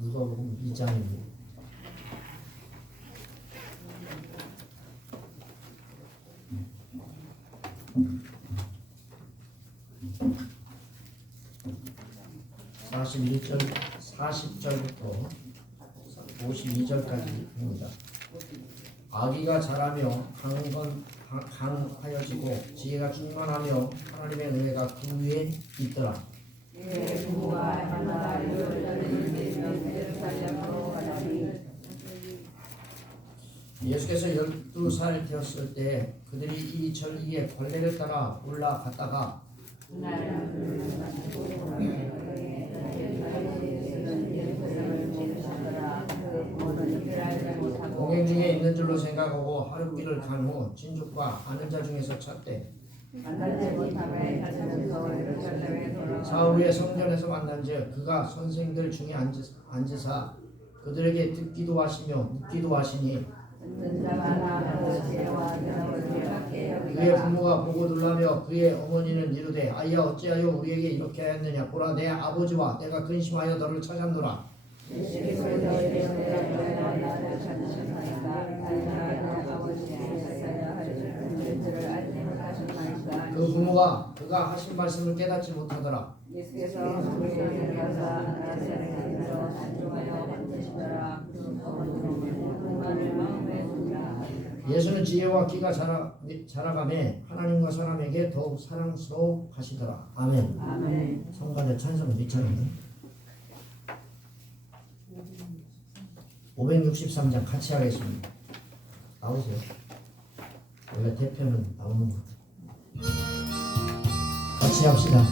누가복음 2장입니다. (41절) 40절부터 52절까지입니다. 아기가 자라며 강하여지고 지혜가 충만하며 하나님의 은혜가 그 위에 있더라. 예수께서 12살 되었을 때 그들이 이 절 위에 벌레를 따라 올라갔다가 공행 중에 있는 줄로 생각하고 하룻길을 간 후 친족과 아는 자 중에서 찾되 사후에 성전에서 만난즉 그가 선생들 중에 앉으사 그들에게 듣기도 하시며 묻기도 하시니 그의 부모가 보고 놀라며 그의 어머니는 이르되 아이야 어찌하여 우리에게 이렇게 하였느냐 보라 내 아버지와 내가 근심하여 너를 찾았노라. 그 부모가 그가 하신 말씀을 깨닫지 못하더라. 예수는 지혜와 키가 자라가매 하나님과 사람에게 더욱 사랑스러워 하시더라. 아멘. 아멘. 성가대 찬송은 미천입니다. 563장 같이 하겠습니다. 나오세요. 원래 대표는 나오는 거. 같이 합시다.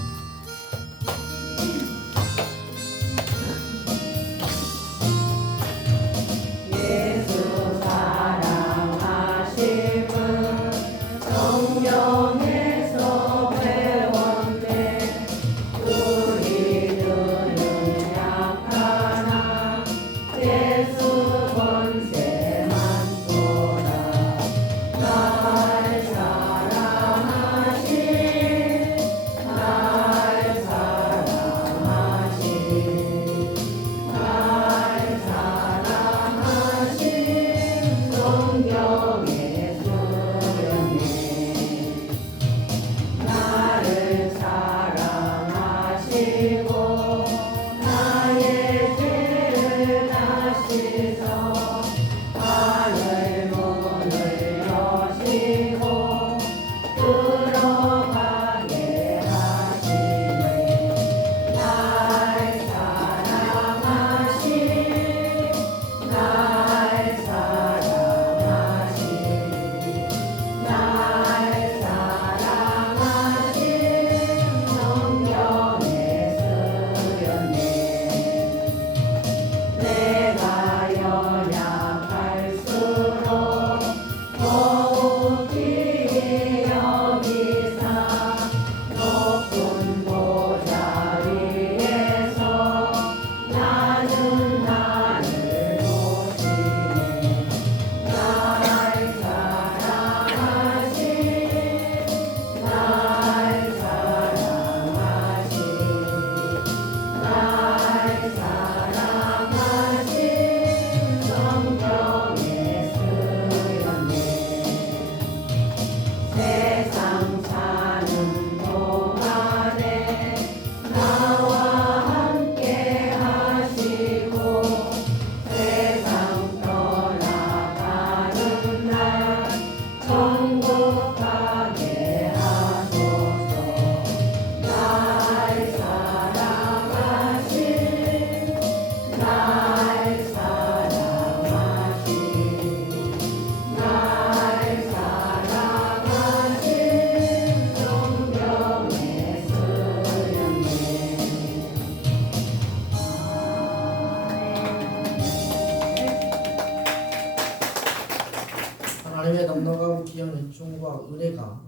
하나님의 넉넉하고 귀한 은총과 은혜가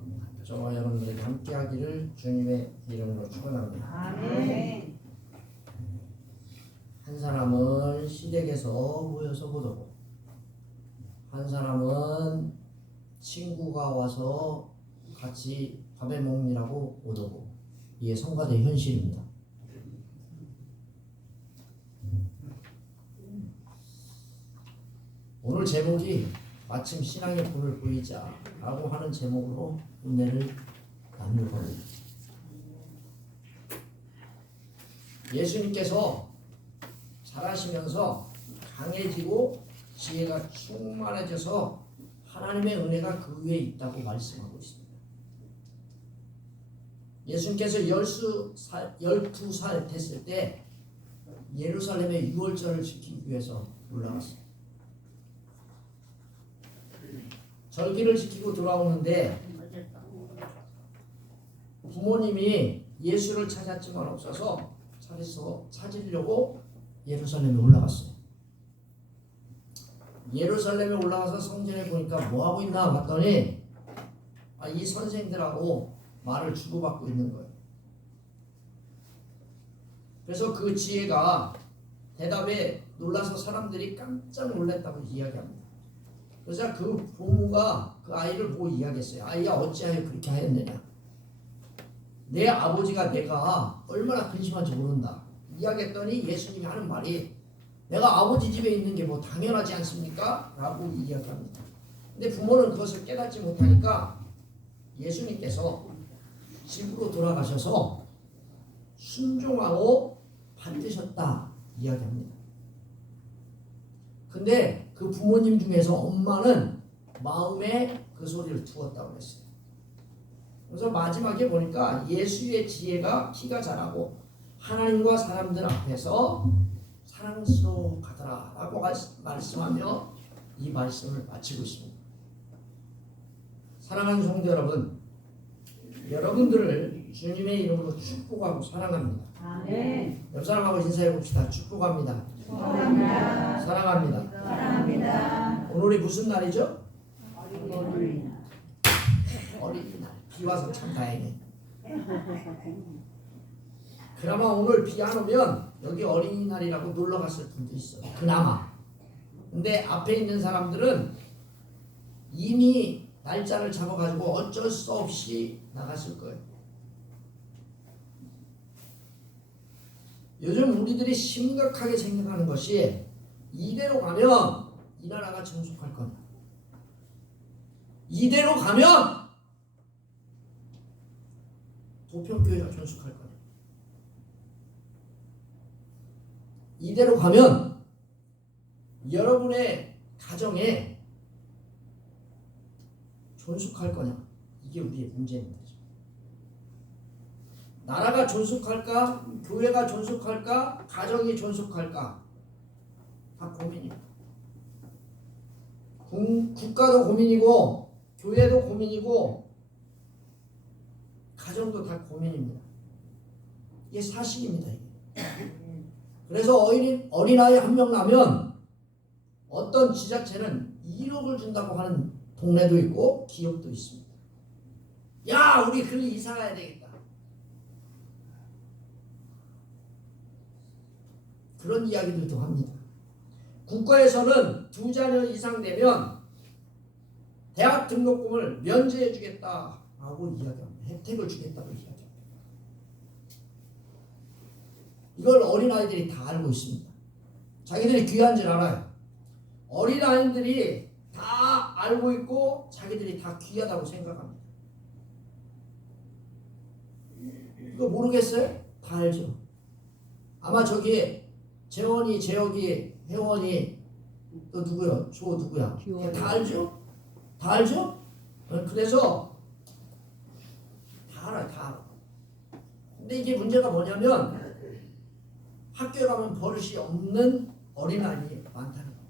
저와 여러분들이 함께하기를 주님의 이름으로 축원합니다. 아멘. 한 사람은 시댁에서 모여서 보더고 한 사람은 친구가 와서 같이 밥에 먹느라고 오더고 이게 성가대 현실입니다. 오늘 제목이 마침 신앙의 본을 보이자라고 하는 제목으로 은혜를 나누려고 합니다. 예수님께서 자라시면서 강해지고 지혜가 충만해져서 하나님의 은혜가 그 위에 있다고 말씀하고 있습니다. 예수님께서 12살 됐을 때 예루살렘의 유월절을 지키기 위해서 올라갔어요. 절기를 지키고 돌아오는데 부모님이 예수를 찾았지만 없어서 찾으려고 예루살렘에 올라갔어요. 예루살렘에 올라가서 성전에 보니까 뭐하고 있나 봤더니 이 선생들하고 말을 주고받고 있는 거예요. 그래서 그 지혜가 대답에 놀라서 사람들이 깜짝 놀랐다고 이야기합니다. 그래서 그 부모가 그 아이를 보고 이야기했어요. 아이야, 어찌하여 그렇게 하였느냐. 내 아버지가 내가 얼마나 근심한지 모른다. 이야기했더니 예수님이 하는 말이 내가 아버지 집에 있는 게 뭐 당연하지 않습니까? 라고 이야기합니다. 근데 부모는 그것을 깨닫지 못하니까 예수님께서 집으로 돌아가셔서 순종하고 받드셨다 이야기합니다. 근데 그 부모님 중에서 엄마는 마음에 그 소리를 두었다고 했어요. 그래서 마지막에 보니까 예수의 지혜가 키가 자라고 하나님과 사람들 앞에서 사랑스러워 가더라 라고 말씀하며 이 말씀을 마치고 있습니다. 사랑하는 성도 여러분, 여러분들을 주님의 이름으로 축복하고 사랑합니다. 아멘. 옆 사람하고 인사해 봅시다. 축복합니다. 축복합니다. 사랑합니다. 사랑합니다. 오늘이 무슨 날이죠? 어린이날. 어린이날. 비 와서 참 다행이네. 그나마 오늘 비 안 오면 여기 어린이날이라고 놀러 갔을 분도 있어요. 그나마. 근데 앞에 있는 사람들은 이미 날짜를 잡아가지고 어쩔 수 없이 나갔을 거예요. 요즘 우리들이 심각하게 생각하는 것이 이대로 가면 이 나라가 정숙할 거냐. 이대로 가면 도평교회가 존속할 거냐. 이대로 가면 여러분의 가정에 존속할 거냐. 이게 우리의 문제입니다. 나라가 존속할까? 교회가 존속할까? 가정이 존속할까? 다 고민입니다. 국가도 고민이고 교회도 고민이고 가정도 다 고민입니다. 이게 사실입니다. 이게. 그래서 어린아이 한 명 나면 어떤 지자체는 1억을 준다고 하는 동네도 있고 기업도 있습니다. 야, 우리 그리 이사 가야 되겠다. 그런 이야기들도 합니다. 국가에서는 2자녀 이상 되면 대학 등록금을 면제해 주겠다라고 이야기합니다. 혜택을 주겠다고 이야기합니다. 이걸 어린아이들이 다 알고 있습니다. 자기들이 귀한 줄 알아요. 어린아이들이 다 알고 있고 자기들이 다 귀하다고 생각합니다. 이거 모르겠어요? 다 알죠. 아마 저기 재원이, 재혁이, 혜원이 또 누구요? 조 누구야? 다 알죠? 다 알죠? 그래서 다 알아요. 다 알아. 근데 이게 문제가 뭐냐면 학교에 가면 버릇이 없는 어린아이 많다는 거예요.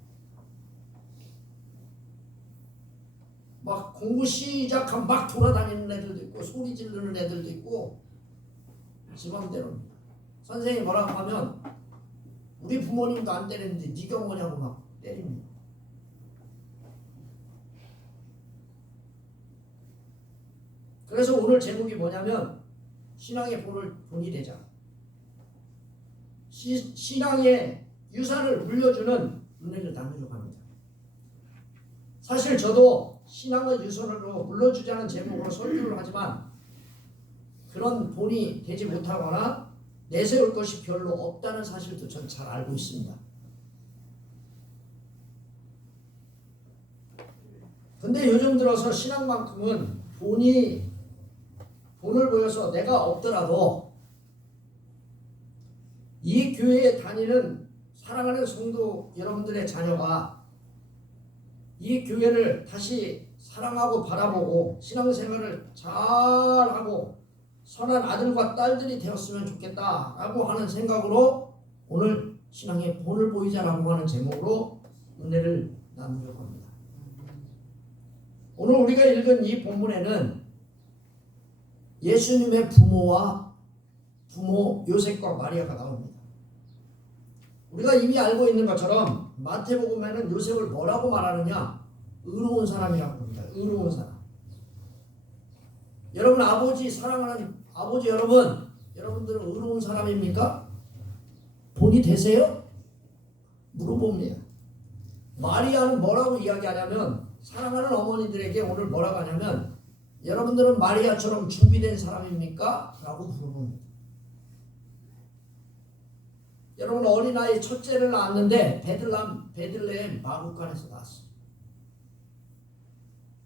막 공부 시작하면 막 돌아다니는 애들도 있고 소리 지르는 애들도 있고 지 맘대로입니다. 선생님이 뭐라고 하면 우리 부모님도 안 때리는데 네가 뭐냐고 막 때립니다. 그래서 오늘 제목이 뭐냐면 신앙의 본이 되자. 신앙의 유산을 물려주는 은혜를 나누려고 합니다. 사실 저도 신앙의 유산으로 물려주자는 제목으로 설교를 하지만 그런 본이 되지 못하거나 내세울 것이 별로 없다는 사실도 전 잘 알고 있습니다. 근데 요즘 들어서 신앙만큼은 돈을 보여서 내가 없더라도 이 교회에 다니는 사랑하는 성도 여러분들의 자녀가 이 교회를 다시 사랑하고 바라보고 신앙생활을 잘하고 선한 아들과 딸들이 되었으면 좋겠다라고 하는 생각으로 오늘 신앙에 본을 보이자라고 하는 제목으로 은혜를 나누려고 합니다. 오늘 우리가 읽은 이 본문에는 예수님의 부모 요셉과 마리아가 나옵니다. 우리가 이미 알고 있는 것처럼 마태복음에는 요셉을 뭐라고 말하느냐? 의로운 사람이라고 합니다. 의로운 사람. 여러분 사랑하는 아버지 여러분들은 의로운 사람입니까? 본이 되세요? 물어봅니다. 마리아는 뭐라고 이야기하냐면 사랑하는 어머니들에게 오늘 뭐라고 하냐면 여러분들은 마리아처럼 준비된 사람입니까? 라고 물어봅니다. 여러분 어린아이 첫째를 낳았는데 베들레헴 마구간에서 낳았어요.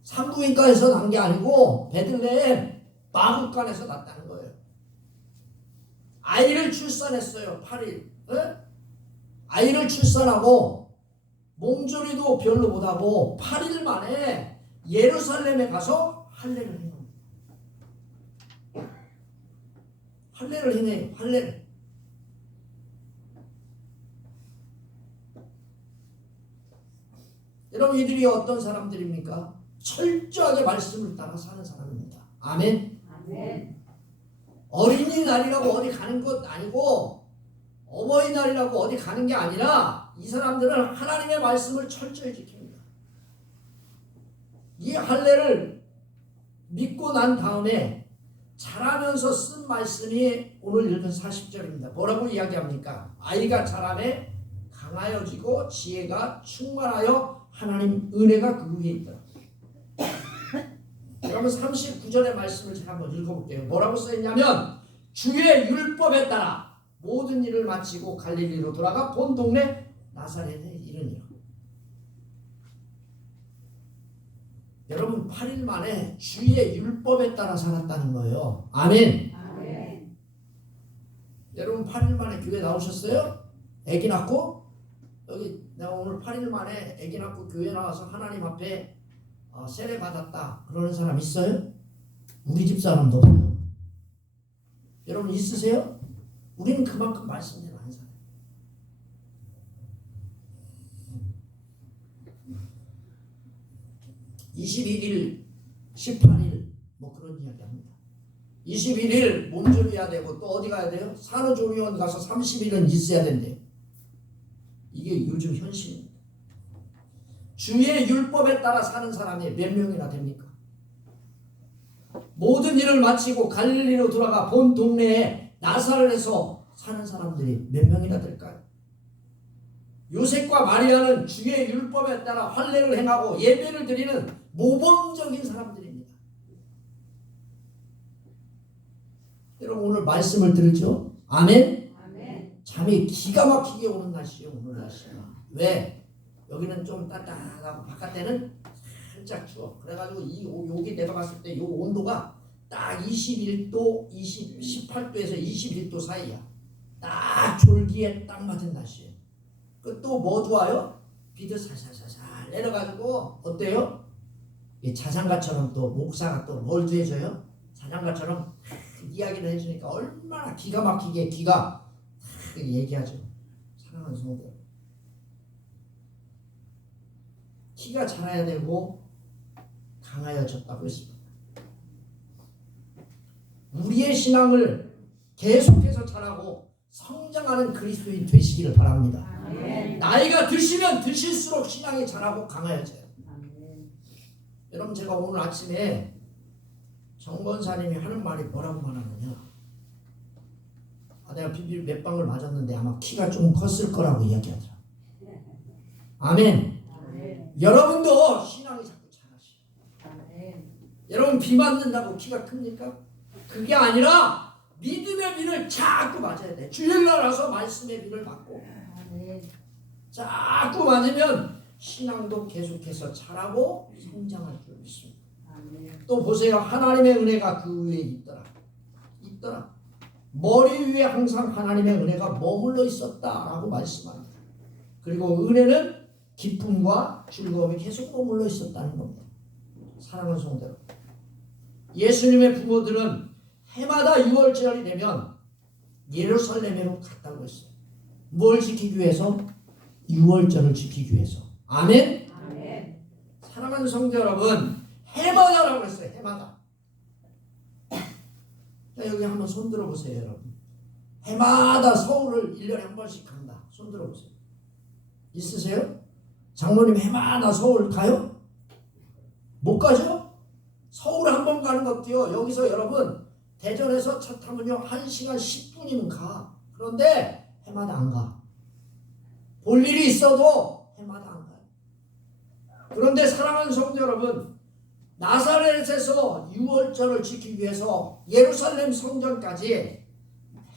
산부인과에서 난 게 아니고 베들레헴 마구간에서 낳았다는 거예요. 아이를 출산했어요. 8일. 네? 아이를 출산하고 몸조리도 별로 못하고 8일 만에 예루살렘에 가서 할례를 행합니다. 할례를 행해요. 할례를. 여러분 이들이 어떤 사람들입니까? 철저하게 말씀을 따라 사는 사람입니다. 아멘. 아멘. 어린이날이라고 어디 가는 것 아니고 어버이날이라고 어디 가는 게 아니라 이 사람들은 하나님의 말씀을 철저히 지킵니다. 이 할례를 믿고 난 다음에 자라면서 쓴 말씀이 오늘 읽은 40절입니다. 뭐라고 이야기합니까? 아이가 자라매 강하여지고 지혜가 충만하여 하나님 은혜가 그 위에 있더라. 여러분 39절의 말씀을 제가 한번 읽어볼게요. 뭐라고 써있냐면 주의 율법에 따라 모든 일을 마치고 갈릴리로 돌아가 본 동네 나사렛에 이르니라. 여러분 8일 만에 주의 율법에 따라 살았다는 거예요. 아멘. 아멘. 여러분 8일 만에 교회 나오셨어요? 아기 낳고? 여기 내가 오늘 8일 만에 아기 낳고 교회 나와서 하나님 앞에 세례 받았다 그러는 사람 있어요? 우리 집 사람도 없어요. 여러분 있으세요? 우리는 그만큼 말씀대로 안 살아요. (21일) (18일) 뭐 그런 이야기 합니다. 21일 몸조리해야 되고 또 어디 가야 돼요? 산후조리원 가서 30일은 있어야 된대요. 이게 요즘 현실입니다. 주의 율법에 따라 사는 사람이 몇 명이나 됩니까? 모든 일을 마치고 갈릴리로 돌아가 본 동네에 나사렛에서 사는 사람들이 몇 명이나 될까요? 요셉과 마리아는 주의 율법에 따라 할례를 행하고 예배를 드리는 모범적인 사람들입니다. 여러분 오늘 말씀을 들죠? 아멘? 아멘. 잠이 기가 막히게 오는 날씨예요. 오늘 날씨가. 왜? 여기는 좀 따뜻하고 바깥에는 살짝 추워. 그래가지고 여기 내가 봤을 때 이 온도가 딱 21도, 18도에서 21도 사이야. 딱 졸기에 딱 맞은 날씨예요. 또 뭐 좋아요? 비도 살살살살 내려가지고 어때요? 이 자장가처럼 또 목사가 또 뭘 해줘요? 자장가처럼 이야기를 해주니까 얼마나 기가 막히게 기가 얘기하죠. 사랑하는 성도. 키가 자라야 되고 강하여졌다고 했습니다. 우리의 신앙을 계속해서 자라고 성장하는 그리스도인 되시기를 바랍니다. 아멘. 나이가 드시면 드실수록 신앙이 자라고 강하여져요. 아멘. 여러분 제가 오늘 아침에 정권사님이 하는 말이 뭐라고 말하느냐, 내가 비비 몇 방울 맞았는데 아마 키가 좀 컸을 거라고 이야기하더라. 아멘. 여러분도 신앙이 자꾸 자라시. 여러분 비 맞는다고 키가 큽니까? 그게 아니라 믿음의 비를 자꾸 맞아야 돼. 주일날 와서 말씀의 비를 맞고 자꾸 맞으면 신앙도 계속해서 자라고 성장할 줄 믿습니다. 아멘. 또 보세요. 하나님의 은혜가 그 위에 있더라. 머리 위에 항상 하나님의 은혜가 머물러 있었다라고 말씀합니다. 그리고 은혜는 기쁨과 즐거움이 계속 머물러 있었다는 겁니다. 사랑하는 성도 여러분, 예수님의 부모들은 해마다 6월절이 되면 예루살렘으로 갔다고 했어요. 뭘 지키기 위해서? 6월절을 지키기 위해서. 아멘? 아멘. 사랑하는 성도 여러분, 해마다라고 했어요. 해마다. 자, 여기 한번 손 들어보세요, 여러분. 해마다 서울을 1년에 한 번씩 간다. 손 들어보세요. 있으세요? 장로님 해마다 서울 가요? 못 가죠? 서울 한 번 가는 것도요. 여기서 여러분 대전에서 차 타면요 1시간 10분이면 가. 그런데 해마다 안 가. 볼 일이 있어도 해마다 안 가요. 그런데 사랑하는 성도 여러분, 나사렛에서 6월절을 지키기 위해서 예루살렘 성전까지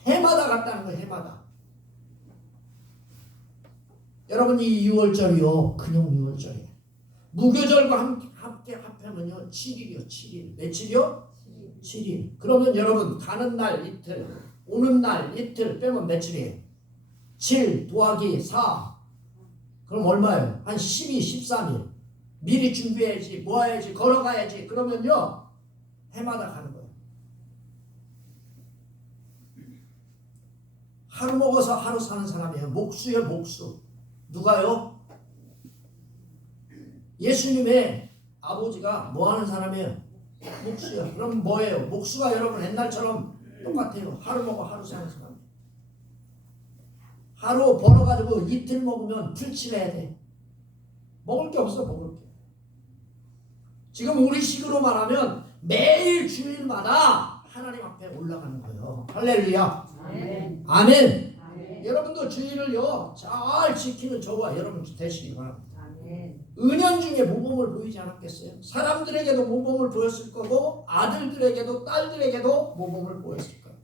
해마다 갔다는 거예요. 해마다. 여러분, 이 6월절이요 그냥 6월절이에요. 무교절과 함께 합하면요 7일이요. 7일. 며칠이요? 7일. 그러면 여러분 가는 날 이틀, 오는 날 이틀 빼면 며칠이에요? 7 더하기 4. 그럼 얼마예요? 한 12, 13일. 미리 준비해야지, 모아야지, 걸어가야지. 그러면요 해마다 가는 거예요. 하루 먹어서 하루 사는 사람이에요. 목수예요, 목수. 누가요? 예수님의 아버지가 뭐 하는 사람이에요? 목수요. 그럼 뭐예요? 목수가 여러분 옛날처럼 똑같아요. 하루 먹어 하루 사는 사람. 하루 벌어가지고 이틀 먹으면 풀칠해야 돼. 먹을 게 없어, 먹을 게. 지금 우리 식으로 말하면 매일 주일마다 하나님 앞에 올라가는 거예요. 할렐루야. 아멘. 아멘. 아멘. 여러분도 주일을요 잘 지키는 저와 여러분 되시기 바랍니다. 아멘. 은연중에 모범을 보이지 않았겠어요? 사람들에게도 모범을 보였을 거고 아들들에게도 딸들에게도 모범을 보였을 거예요.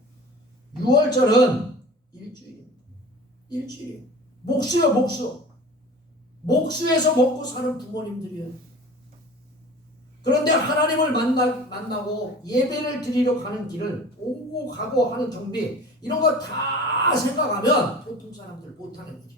6월절은 일주일입니다. 일주일이에요. 목수요, 목수. 목수에서 먹고 사는 부모님들이에요. 그런데 하나님을 만나고 예배를 드리러 가는 길을 오고 가고 하는 경비 이런 거 다 생각하면 보통 사람들 못하는 일이에요.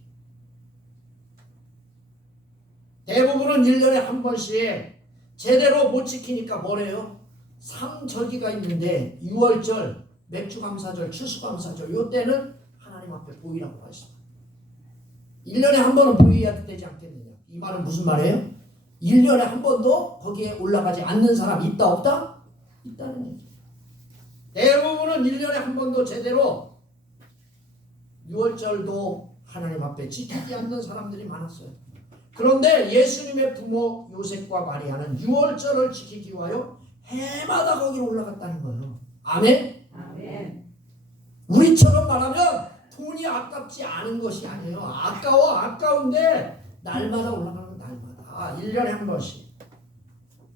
대부분은 1년에 한 번씩 제대로 못 지키니까 뭐래요? 상절기가 있는데 6월절, 맥주감사절, 추수감사절 이때는 하나님 앞에 보이라고 하십니다. 1년에 한 번은 보여야 되지 않겠느냐. 이 말은 무슨 말이에요? 1년에 한 번도 거기에 올라가지 않는 사람이 있다 없다? 있다는 얘기예요. 대부분은 1년에 한 번도 제대로 6월절도 하나님 앞에 지키지 않는 사람들이 많았어요. 그런데 예수님의 부모 요셉과 마리아는 6월절을 지키기 위하여 해마다 거기로 올라갔다는 거예요. 아멘? 아멘. 우리처럼 말하면 돈이 아깝지 않은 것이 아니에요. 아까운데 날마다 올라가는 건 날마다 1년에 한 번씩.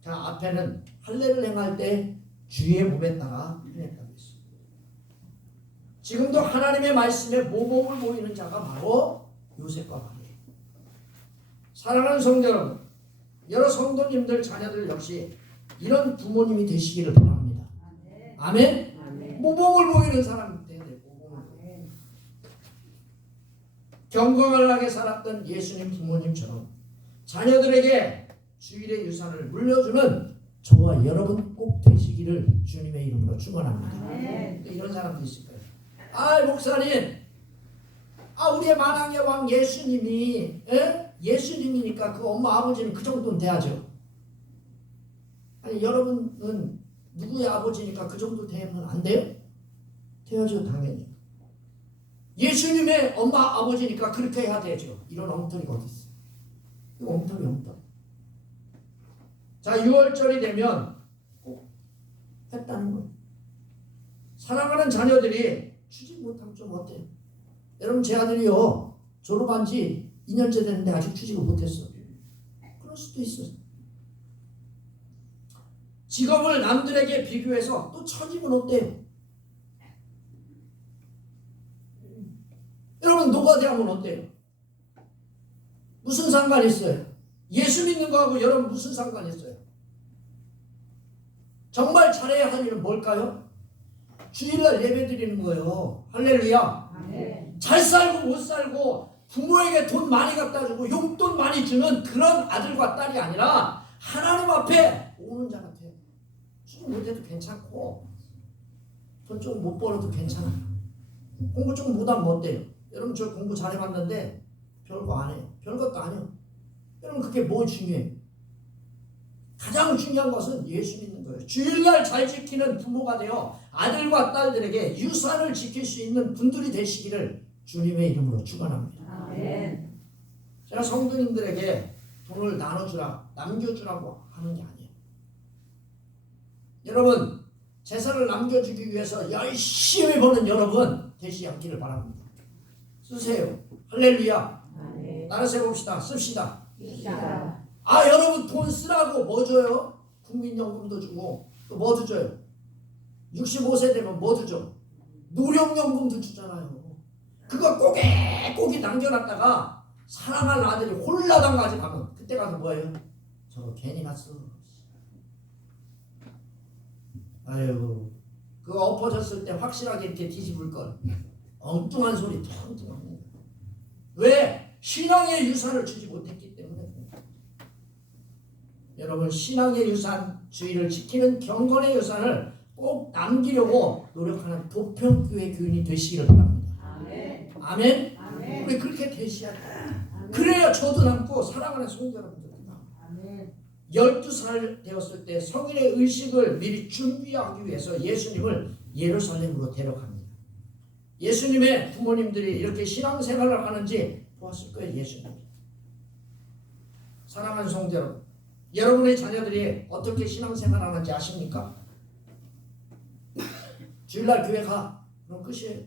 자, 앞에는 할례를 행할 때 주의 몸에 따라 행했다고 했어요. 지금도 하나님의 말씀에 모범을 보이는 자가 바로 요셉과 마리아. 사랑하는 성도 여러분, 여러 성도님들 자녀들 역시 이런 부모님이 되시기를 바랍니다. 아멘? 아멘. 모범을 보이는 사람이 돼야 돼요. 아멘. 경건하게 살았던 예수님 부모님처럼 자녀들에게 주일의 유산을 물려주는 저와 여러분 꼭 되시기를 주님의 이름으로 축원합니다. 아멘. 이런 사람도 있을 거예요. 아, 목사님, 우리의 만왕의 왕 예수님이 예수님이니까 그 엄마 아버지는 그 정도는 돼야죠. 아니, 여러분은 누구의 아버지니까 그 정도 되면 안 돼요? 돼야죠, 당연히. 예수님의 엄마 아버지니까 그렇게 해야 되죠. 이런 엉터리가 어디 있어? 이거 엉터리. 자, 6월절이 되면 꼭 했다는 거예요. 사랑하는 자녀들이 추직 못하면 좀 어때요? 여러분, 제 아들이요 졸업한 지 2년째 됐는데 아직 취직을 못했어. 그럴 수도 있어요. 직업을 남들에게 비교해서 또 처지면 어때요? 여러분, 노가대하면 어때요? 무슨 상관이 있어요? 예수 믿는 거하고 여러분 무슨 상관이 있어요? 정말 잘해야 할 일은 뭘까요? 주일날 예배 드리는 거예요. 할렐루야. 아멘. 잘 살고 못 살고 부모에게 돈 많이 갖다 주고 용돈 많이 주는 그런 아들과 딸이 아니라 하나님 앞에 오는 자 같아. 수능 못해도 괜찮고 돈 좀 못 벌어도 괜찮아. 공부 좀 못하면 어때요? 여러분 저 공부 잘해봤는데 별거 안 해요. 별것도 아니에요. 여러분 그게 뭐 중요해요? 가장 중요한 것은 예수 믿는 거예요. 주일날 잘 지키는 부모가 되어 아들과 딸들에게 유산을 지킬 수 있는 분들이 되시기를 주님의 이름으로 축원합니다. 아멘. 제가 성도님들에게 돈을 나눠주라, 남겨주라고 하는 게 아니에요. 여러분 재산을 남겨주기 위해서 열심히 버는 여러분 되지 않기를 바랍니다. 쓰세요. 할렐루야. 아멘. 따라서 해봅시다. 씁시다. 봅시다. 아 여러분 돈 쓰라고 뭐 줘요? 국민연금도 주고 또 뭐도 줘요? 65세 되면 뭐도 줘? 노령연금도 주잖아요. 그거 꼬깃꼬깃 남겨놨다가 사랑할 아들이 홀라당까지 가면 그때 가서 뭐예요? 저거 괜히 났어. 아유 그거 엎어졌을 때 확실하게 이렇게 뒤집을 걸. 엉뚱한 소리 엉뚱한. 왜? 신앙의 유산을 주지 못했기 때문에. 여러분 신앙의 유산, 주의를 지키는 경건의 유산을 꼭 남기려고 노력하는 도평교회 교인이 되시기를 바랍니다. 아멘. 아멘. 아멘. 우리 그렇게 되셔야 돼요. 아멘. 그래야 저도 남고 사랑하는 성도 여러분들입니다. 아멘. 12살 되었을 때 성인의 의식을 미리 준비하기 위해서 예수님을 예루살렘으로 데려갑니다. 예수님의 부모님들이 이렇게 신앙생활을 하는지 보았을 거예요. 예수님. 사랑하는 성도 여러분, 여러분의 자녀들이 어떻게 신앙생활 하는지 아십니까? 주일날 교회 가. 그럼 끝이에요.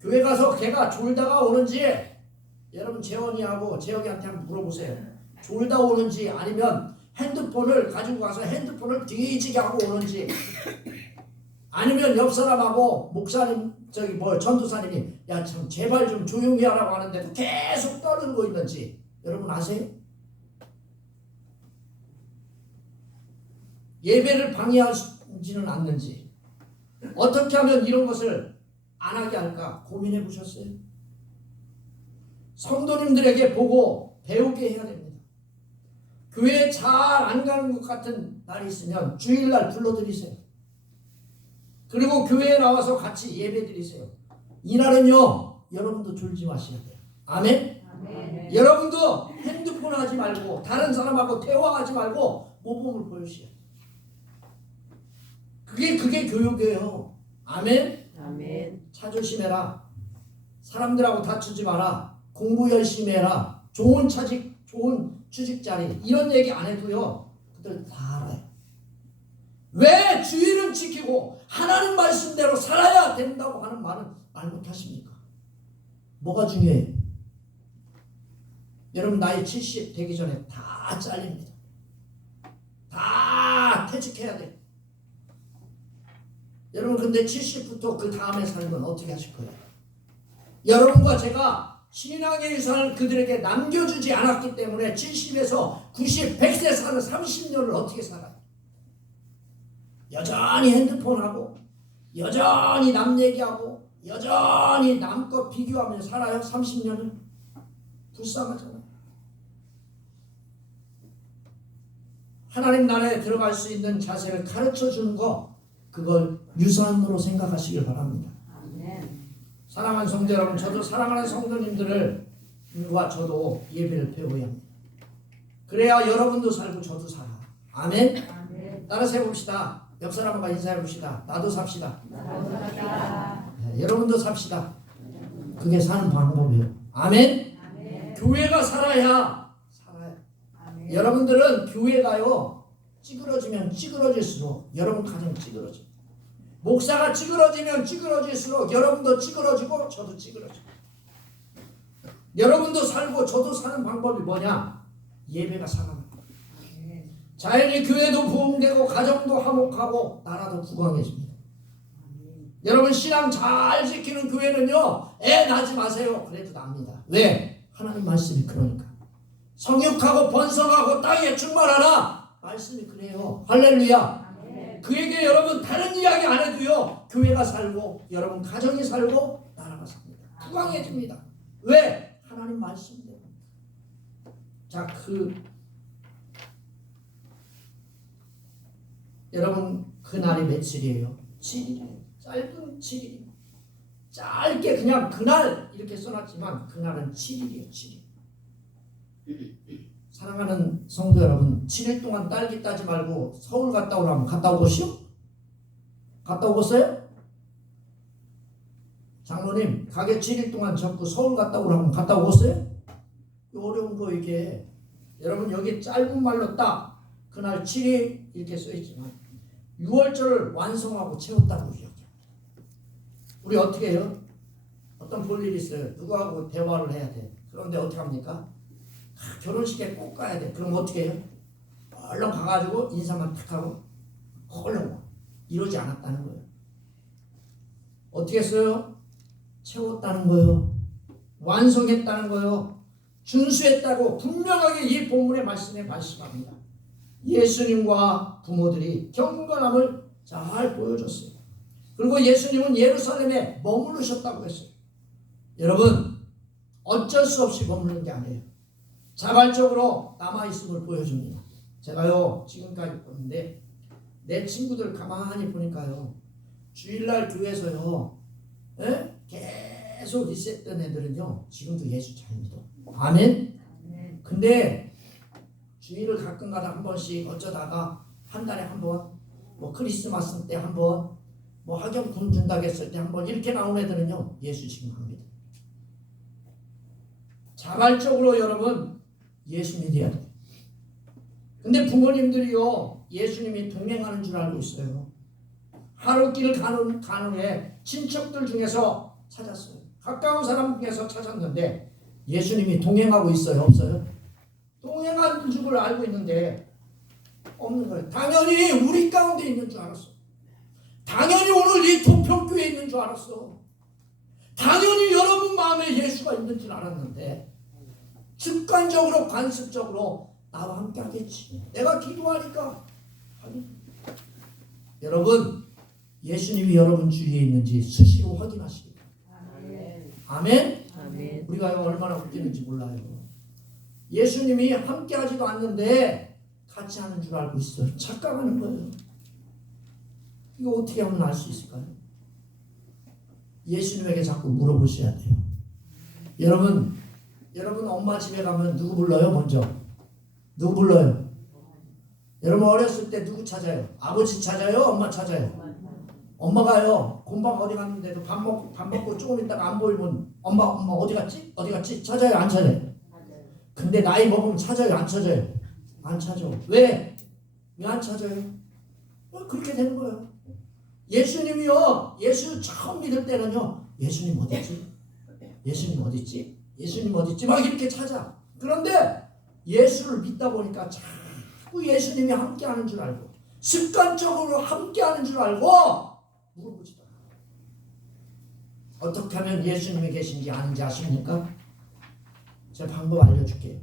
교회 가서 걔가 졸다가 오는지 여러분 재원이하고 재혁이한테 한번 물어보세요. 졸다 오는지 아니면 핸드폰을 가지고 가서 핸드폰을 뒤지게 하고 오는지 아니면 옆 사람하고 목사님 저기 뭐 전도사님이 야 참 제발 좀 조용히 하라고 하는데도 계속 떠들고 있는지 여러분 아세요? 예배를 방해하지는 않는지 어떻게 하면 이런 것을 안 하게 할까 고민해 보셨어요? 성도님들에게 보고 배우게 해야 됩니다. 교회 잘 안 가는 것 같은 날이 있으면 주일날 불러드리세요. 그리고 교회에 나와서 같이 예배 드리세요. 이날은요 여러분도 졸지 마셔야 돼요. 아멘? 아멘. 여러분도 핸드폰 하지 말고 다른 사람하고 대화하지 말고 모범을 보여주셔야 돼요. 그게 교육이에요. 아멘? 아멘. 차 조심해라. 사람들하고 다투지 마라. 공부 열심히 해라. 좋은 취직 자리 이런 얘기 안 해도요 그들 다 알아요. 왜 주의를 지키고 하나님 말씀대로 살아야 된다고 하는 말은 말 못하십니까? 뭐가 중요해요? 여러분 나이 70 되기 전에 다 잘립니다. 다 퇴직해야 돼요. 여러분 근데 70부터 그 다음에 사는 건 어떻게 하실 거예요? 여러분과 제가 신앙의 유산을 그들에게 남겨주지 않았기 때문에 70에서 90, 100세 사는 30년을 어떻게 살아요? 여전히 핸드폰하고 여전히 남 얘기하고 여전히 남과 비교하면서 살아요? 30년을? 불쌍하잖아요. 하나님 나라에 들어갈 수 있는 자세를 가르쳐주는 거 그걸 유산으로 생각하시길 바랍니다. 아멘. 사랑하는 성도 여러분, 저도 사랑하는 성도님들과 저도 예배를 배워야 합니다. 그래야 여러분도 살고 저도 살아. 아멘? 아멘. 따라서 해봅시다. 옆 사람과 인사해봅시다. 나도 삽시다. 나도 삽시다. 네, 여러분도 삽시다. 그게 사는 방법이에요. 아멘? 아멘. 교회가 살아야 살아요. 아멘. 여러분들은 교회가요 찌그러지면 찌그러질수록 여러분 가정 찌그러져. 목사가 찌그러지면 찌그러질수록 여러분도 찌그러지고 저도 찌그러지고. 여러분도 살고 저도 사는 방법이 뭐냐? 예배가 살아나는 거예요. 아멘. 자연히 교회도 부흥되고 가정도 화목하고 나라도 부강해집니다. 아멘. 여러분 신앙 잘 지키는 교회는요 애 낳지 마세요. 그래도 납니다. 왜? 하나님 말씀이 그러니까. 성육하고 번성하고 땅에 충만하라. 말씀이 그래요. 할렐루야. 그에게 여러분 다른 이야기 안 해도요. 교회가 살고 여러분 가정이 살고 나라가 삽니다. 부강해집니다. 왜? 하나님 말씀대로. 자, 여러분 그날이 며칠이에요? 7일이에요. 짧은 7일. 짧게 그냥 그날 이렇게 써놨지만 그날은 7일이에요. 7일. 사랑하는 성도 여러분, 7일 동안 딸기 따지 말고 서울 갔다 오라면 갔다 오고시오? 갔다 오겠어요? 장로님, 가게 7일 동안 접고 서울 갔다 오라면 갔다 오겠어요? 어려운 거 이게. 여러분 여기 짧은 말로 딱 그날 7일 이렇게 써있지만 6월절을 완성하고 채웠다고 이야기합니다. 우리 어떻게 해요? 어떤 볼 일이 있어요. 누구하고 대화를 해야 돼. 그런데 어떻게 합니까? 결혼식에 꼭 가야 돼. 그럼 어떻게 해요? 얼른 가가지고 인사만 탁 하고 얼른 와. 이러지 않았다는 거예요. 어떻게 했어요? 채웠다는 거예요. 완성했다는 거예요. 준수했다고 분명하게 이 본문의 말씀에 말씀합니다. 예수님과 부모들이 경건함을 잘 보여줬어요. 그리고 예수님은 예루살렘에 머무르셨다고 했어요. 여러분 어쩔 수 없이 머무르는 게 아니에요. 자발적으로 남아있음을 보여줍니다. 제가요 지금까지 보는데 내 친구들 가만히 보니까요 주일날 교회에서요 계속 있었던 애들은요 지금도 예수 잘 믿어. 아멘. 근데 주일을 가끔가다 한 번씩 어쩌다가 한 달에 한 번, 뭐 크리스마스 때 한 번, 뭐 학용품 준다고 했을 때 한 번 이렇게 나온 애들은요 예수 지금 합니다. 자발적으로 여러분 예수 믿어야 돼. 근데 부모님들이요 예수님이 동행하는 줄 알고 있어요. 하루길 가는 애 친척들 중에서 찾았어요. 가까운 사람 중에서 찾았는데 예수님이 동행하고 있어요? 없어요? 동행하는 줄 알고 있는데 없는 거예요. 당연히 우리 가운데 있는 줄 알았어. 당연히 오늘 이 도평교회에 있는 줄 알았어. 당연히 여러분 마음에 예수가 있는 줄 알았는데 습관적으로 관습적으로 나와 함께 하겠지. 내가 기도하니까 하겠지. 여러분 예수님이 여러분 주위에 있는지 수시로 확인하시기 바랍니다. 아멘. 아멘. 우리가 얼마나 웃기는지 몰라요. 예수님이 함께 하지도 않는데 같이 하는 줄 알고 있어요. 착각하는 거예요. 이거 어떻게 하면 알 수 있을까요? 예수님에게 자꾸 물어보셔야 돼요. 여러분 엄마 집에 가면 누구 불러요? 먼저 누구 불러요? 여러분 어렸을 때 누구 찾아요? 아버지 찾아요? 엄마 찾아요? 엄마가요 공방 어디 갔는데도 밥 먹고 조금 있다가 안 보이면 엄마 어디 갔지? 어디 갔지? 찾아요? 안 찾아요? 근데 나이 먹으면 찾아요? 안 찾아요? 안 찾아. 왜? 왜 안 찾아요? 그렇게 되는 거예요. 예수님이요 예수 처음 믿을 때는요 예수님 어딨지? 예수님 어딨지? 예수님 어딨지? 막 이렇게 찾아. 그런데 예수를 믿다 보니까 자꾸 예수님이 함께하는 줄 알고 습관적으로 함께하는 줄 알고 물어보지도 않아요. 어떻게 하면 예수님이 계신지 아는지 아십니까? 제가 방법 알려줄게요.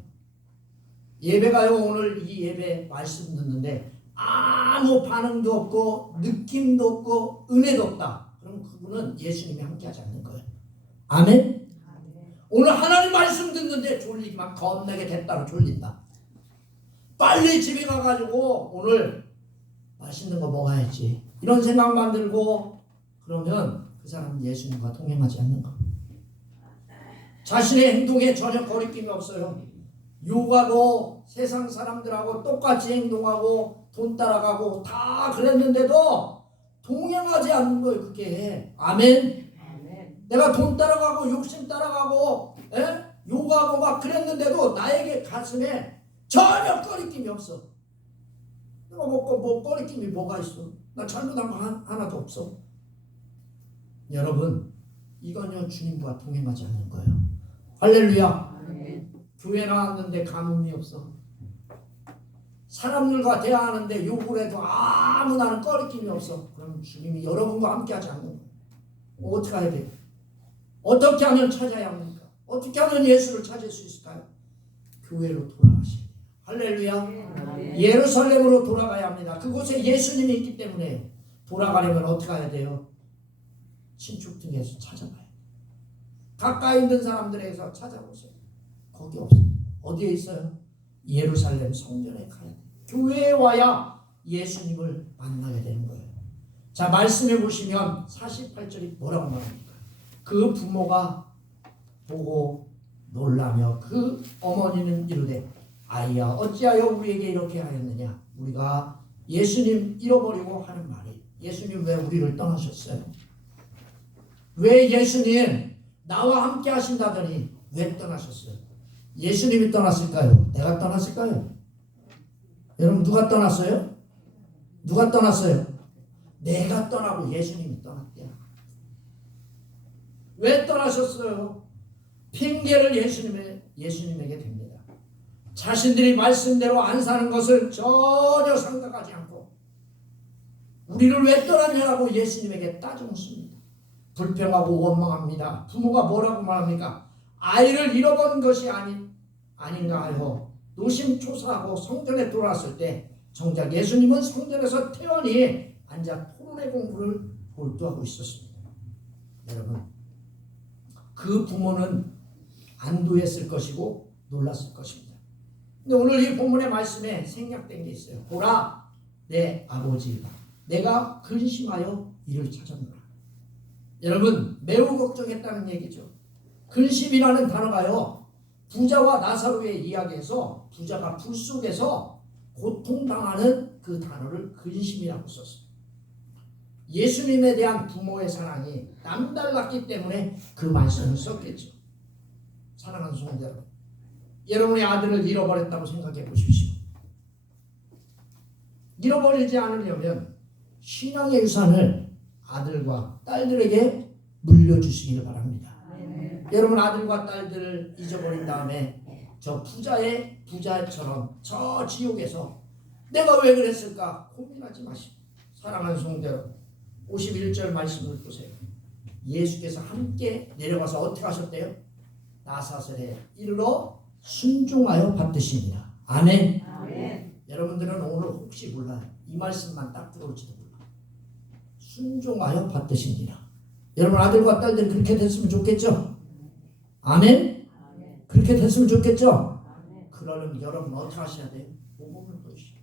예배가요 오늘 이 예배 말씀 듣는데 아무 반응도 없고 느낌도 없고 은혜도 없다. 그럼 그분은 예수님이 함께하지 않는 거예요. 아멘? 오늘 하나님 말씀 듣는데 졸리기만 겁나게 됐다고 졸린다. 빨리 집에 가가지고 오늘 맛있는 거 먹어야지 이런 생각만 들고 그러면 그 사람은 예수님과 동행하지 않는 거. 자신의 행동에 전혀 거리낌이 없어요. 욕하고 세상 사람들하고 똑같이 행동하고 돈 따라가고 다 그랬는데도 동행하지 않는 거예요. 그게. 아멘. 내가 돈 따라가고 욕심 따라가고 욕하고 막 그랬는데도 나에게 가슴에 전혀 꺼리낌이 없어. 내가 뭐 꺼리낌이 뭐가 있어? 나 잘못한 거 하나도 없어. 여러분 이건요 주님과 동행하지 않는 거예요. 할렐루야. 교회 나왔는데 감흥이 없어. 사람들과 대화하는데 욕을 해도 아무 나는 꺼리낌이 없어. 그럼 주님이 여러분과 함께하지 않는 거예요. 어떻게 해야 돼요? 어떻게 하면 찾아야 합니까? 어떻게 하면 예수를 찾을 수 있을까요? 교회로 돌아가셔야 돼요. 할렐루야. 아멘. 예루살렘으로 돌아가야 합니다. 그곳에 예수님이 있기 때문에 돌아가려면 어떻게 해야 돼요? 신축 등에서 찾아봐야 돼요. 가까이 있는 사람들에게서 찾아보세요. 거기 없어요. 어디에 있어요? 예루살렘 성전에 가야 돼요. 교회에 와야 예수님을 만나게 되는 거예요. 자, 말씀해 보시면 48절이 뭐라고 말합니까? 그 부모가 보고 놀라며 그 어머니는 이르되 아이야 어찌하여 우리에게 이렇게 하였느냐. 우리가 예수님 잃어버리고 하는 말이, 예수님 왜 우리를 떠나셨어요? 왜 예수님 나와 함께 하신다더니 왜 떠나셨어요? 예수님이 떠났을까요? 내가 떠났을까요? 여러분 누가 떠났어요? 누가 떠났어요? 내가 떠나고 예수님이 떠났대요. 왜 떠나셨어요? 핑계를 예수님에게 댑니다. 자신들이 말씀대로 안 사는 것을 전혀 생각하지 않고 우리를 왜 떠났냐고 예수님에게 따져 묻습니다. 불평하고 원망합니다. 부모가 뭐라고 말합니까? 아이를 잃어버린 것이 아닌가 하여 노심초사하고 성전에 돌아왔을 때 정작 예수님은 성전에서 태연히 앉아 토론의 공부를 몰두하고 있었습니다. 여러분, 그 부모는 안도했을 것이고 놀랐을 것입니다. 근데 오늘 이 본문의 말씀에 생략된 게 있어요. 보라, 내 아버지가 내가 근심하여 이를 찾았노라. 여러분, 매우 걱정했다는 얘기죠. 근심이라는 단어가요, 부자와 나사로의 이야기에서 부자가 불 속에서 고통당하는 그 단어를 근심이라고 썼어요. 예수님에 대한 부모의 사랑이 남달랐기 때문에 그 말씀을 썼겠죠. 사랑하는 성도 여러분, 여러분의 아들을 잃어버렸다고 생각해 보십시오. 잃어버리지 않으려면 신앙의 유산을 아들과 딸들에게 물려주시기를 바랍니다. 여러분 아들과 딸들을 잊어버린 다음에 저 부자처럼 저 지옥에서 내가 왜 그랬을까 고민하지 마시고, 사랑하는 성도 여러분, 51절 말씀을 보세요. 예수께서 함께 내려가서 어떻게 하셨대요? 나사렛에 이르러 순종하여 받으시니라. 아멘. 아멘. 여러분들은 오늘 혹시 몰라요. 이 말씀만 딱 들어올지도 몰라. 순종하여 받으시니라. 여러분 아들과 딸들 그렇게 됐으면 좋겠죠? 아멘. 그렇게 됐으면 좋겠죠? 그러려면 여러분 어떻게 하셔야 돼요? 모범을 보이시오.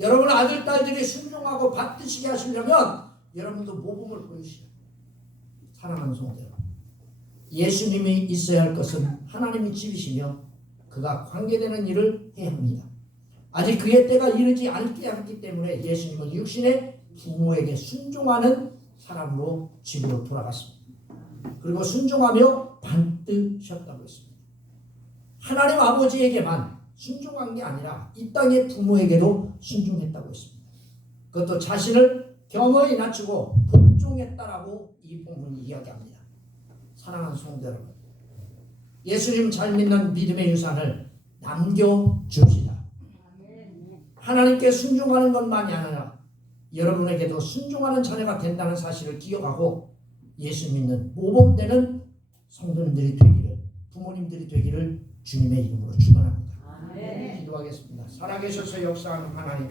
여러분 아들 딸들이 순종하고 받으시게 하시려면 여러분도 모범을 보이시오. 사랑하는 성도 여러분, 예수님이 있어야 할 것은 하나님의 집이시며 그가 관계되는 일을 해야 합니다. 아직 그의 때가 이르지 않게 하기 때문에 예수님은 육신의 부모에게 순종하는 사람으로 집으로 돌아갔습니다. 그리고 순종하며 받드셨다고 했습니다. 하나님 아버지에게만 순종한 게 아니라 이 땅의 부모에게도 순종했다고 했습니다. 그것도 자신을 겸허히 낮추고 복종했다라고 이 본문이 이야기합니다. 사랑하는 성도 여러분, 예수님 잘 믿는 믿음의 유산을 남겨줍시다. 하나님께 순종하는 것만이 아니라 여러분에게도 순종하는 자녀가 된다는 사실을 기억하고 예수 믿는 모범되는 성도님들이 되기를, 부모님들이 되기를 주님의 이름으로 축원합니다. 기도하겠습니다. 살아계셔서 역사하는 하나님,